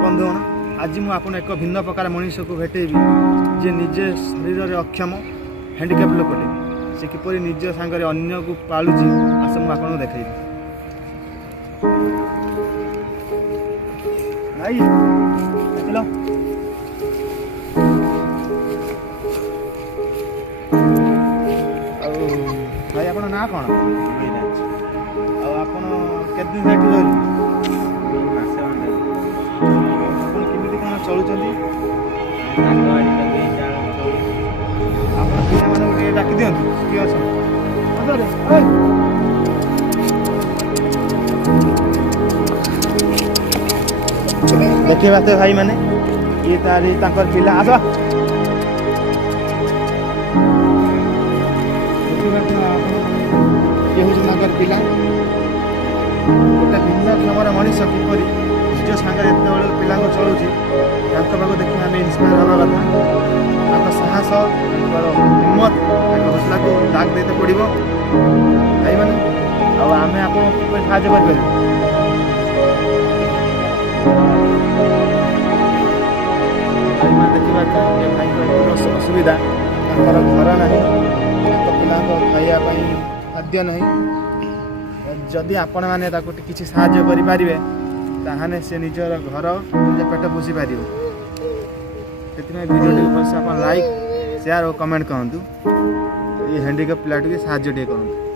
बंधुगण आज मुझे एक भिन्न प्रकार मनीष को भेटेबी जे निजे शरीर अक्षम हैंडिकैप लोकटे से किपरि निज सांगे अन्य को पालुची आस मुझे देखी भाई चलो भाई आप ना कौन आपन केत दिन चलुँच डाक दिखाँ किए देखा तो भाई मैंने ये तारी पिला आस ये हूँ पिला गोटे भिन्न क्षमर मनीष किपरि निज सांगे जिते पिला चलुची पाक देखिए आम इन्स्पायर हवा कथा साहस हिम्मत हौसला को दाग देते पड़ो भाई मैंने आम आपको साहय कर देखा भाई असुविधा घर ना पिला खावाई खाद्य ना जदि आपण मैंने किसी साहाय्य करें ताहने से निजर घर निज पेट पोषी पार से भिडियो भलसे आप लाइक शेयर और कमेंट करूँ ये हैंडिकैप पिलाटी साहाय्य करूँ।